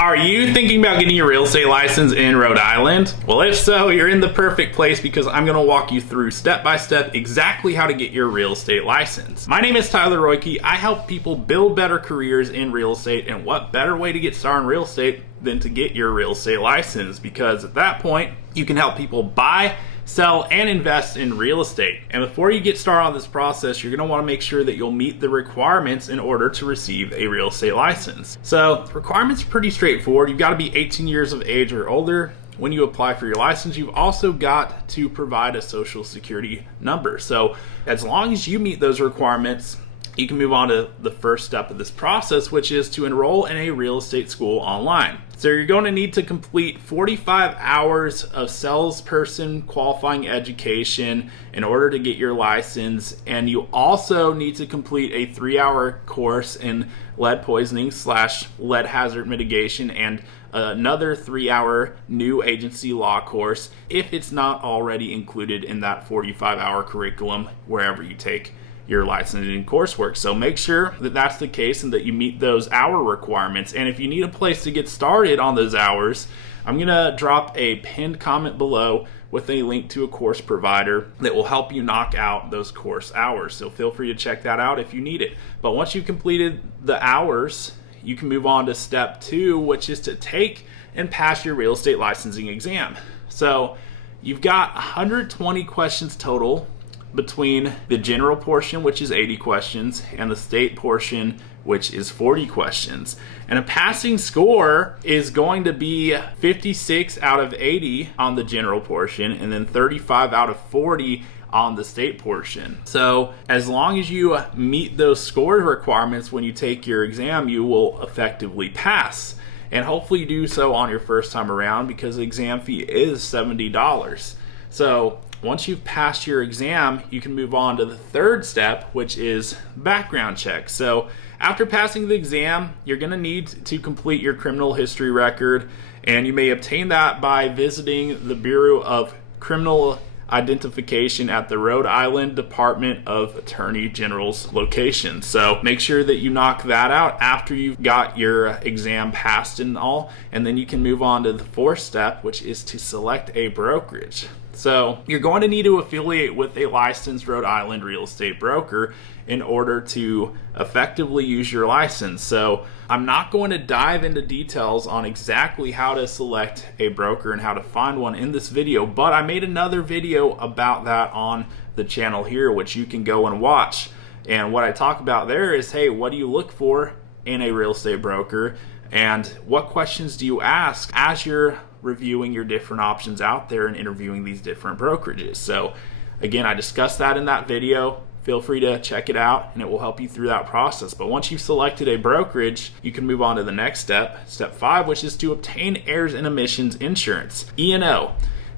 Are you thinking about getting your real estate license in Rhode Island? Well, if so, you're in the perfect place because I'm going to walk you through step by step exactly how to get your real estate license. My name is Tyler Roicki. I help people build better careers in real estate, and what better way to get started in real estate than to get your real estate license, because at that point you can help people buy, sell, and invest in real estate. And before you get started on this process, you're going to want to make sure that you'll meet the requirements in order to receive a real estate license. So the requirements are pretty straightforward. You've got to be 18 years of age or older. When you apply for your license, you've also got to provide a social security number. So as long as you meet those requirements, you can move on to the first step of this process, which is to enroll in a real estate school online. So you're going to need to complete 45 hours of salesperson qualifying education in order to get your license, and you also need to complete a 3-hour course in lead poisoning / lead hazard mitigation and another 3-hour new agency law course if it's not already included in that 45-hour curriculum wherever you take your licensing coursework. So make sure that that's the case and that you meet those hour requirements. And if you need a place to get started on those hours, I'm gonna drop a pinned comment below with a link to a course provider that will help you knock out those course hours. So feel free to check that out if you need it. But once you've completed the hours, you can move on to step 2, which is to take and pass your real estate licensing exam. So you've got 120 questions total between the general portion, which is 80 questions, and the state portion, which is 40 questions. And a passing score is going to be 56 out of 80 on the general portion, and then 35 out of 40 on the state portion. So as long as you meet those score requirements when you take your exam, you will effectively pass. And hopefully you do so on your first time around, because the exam fee is $70. So once you've passed your exam, you can move on to the third step, which is background check. So after passing the exam, you're going to need to complete your criminal history record, and you may obtain that by visiting the Bureau of Criminal Identification at the Rhode Island Department of Attorney General's location. So make sure that you knock that out after you've got your exam passed and all, and then you can move on to the fourth step, which is to select a brokerage. So you're going to need to affiliate with a licensed Rhode Island real estate broker in order to effectively use your license. So I'm not going to dive into details on exactly how to select a broker and how to find one in this video, but I made another video about that on the channel here, which you can go and watch. And what I talk about there is, hey, what do you look for in a real estate broker, and what questions do you ask as you're reviewing your different options out there and interviewing these different brokerages. So again, I discussed that in that video. Feel free to check it out, and it will help you through that process. But once you've selected a brokerage, you can move on to the next step, step 5, which is to obtain errors and omissions insurance, E&O.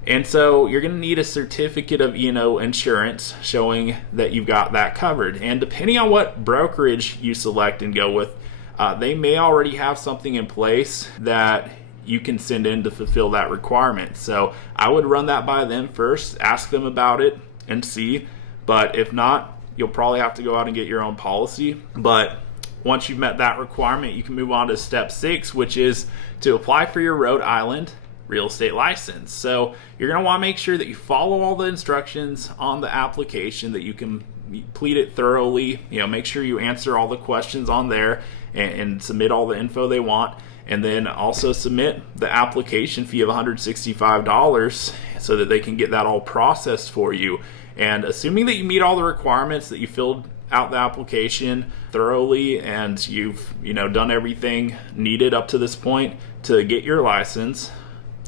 And so you're going to need a certificate of E&O insurance showing that you've got that covered. And depending on what brokerage you select and go with, they may already have something in place that you can send in to fulfill that requirement. So I would run that by them first, ask them about it and see. But if not, you'll probably have to go out and get your own policy. But once you've met that requirement, you can move on to step 6, which is to apply for your Rhode Island real estate license. So you're going to want to make sure that you follow all the instructions on the application, that you can complete it thoroughly. Make sure you answer all the questions on there and submit all the info they want. And then also submit the application fee of $165 so that they can get that all processed for you. And assuming that you meet all the requirements, that you filled out the application thoroughly, and you've done everything needed up to this point to get your license,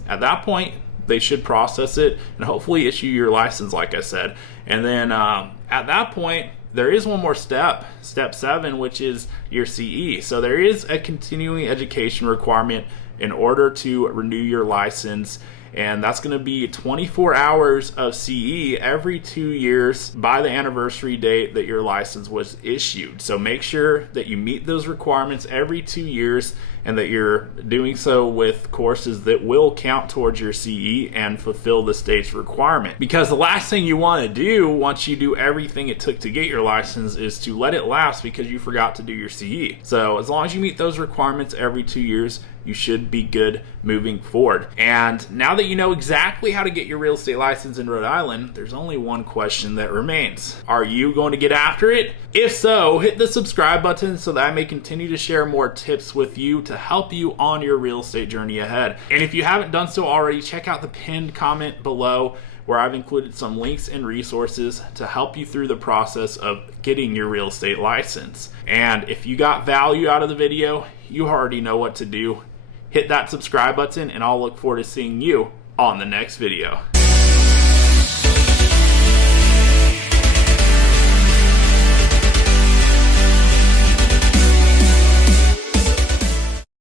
at that point they should process it and hopefully issue your license, like I said. And then at that point, there is one more step, step 7, which is your CE. So there is a continuing education requirement in order to renew your license, and that's going to be 24 hours of CE every 2 years by the anniversary date that your license was issued. So make sure that you meet those requirements every 2 years and that you're doing so with courses that will count towards your CE and fulfill the state's requirement. Because the last thing you want to do once you do everything it took to get your license is to let it lapse because you forgot to do your CE. So as long as you meet those requirements every 2 years, you should be good moving forward. And now that you know exactly how to get your real estate license in Rhode Island, there's only one question that remains. Are you going to get after it? If so, hit the subscribe button so that I may continue to share more tips with you to help you on your real estate journey ahead. And if you haven't done so already, check out the pinned comment below where I've included some links and resources to help you through the process of getting your real estate license. And if you got value out of the video, you already know what to do. Hit that subscribe button, and I'll look forward to seeing you on the next video.